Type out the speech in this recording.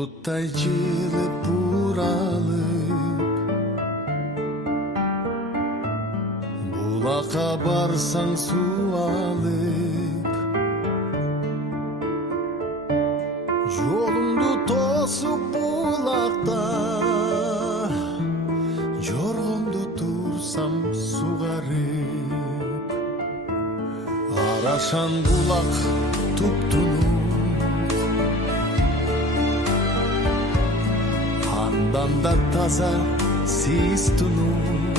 Bulutтай жылып буралып, булакка барсаң суу алып, жолуңду тосуп булакта, жоргомду турсам сугарып. Арашан булак туптунук, андан да таза сиз тунук.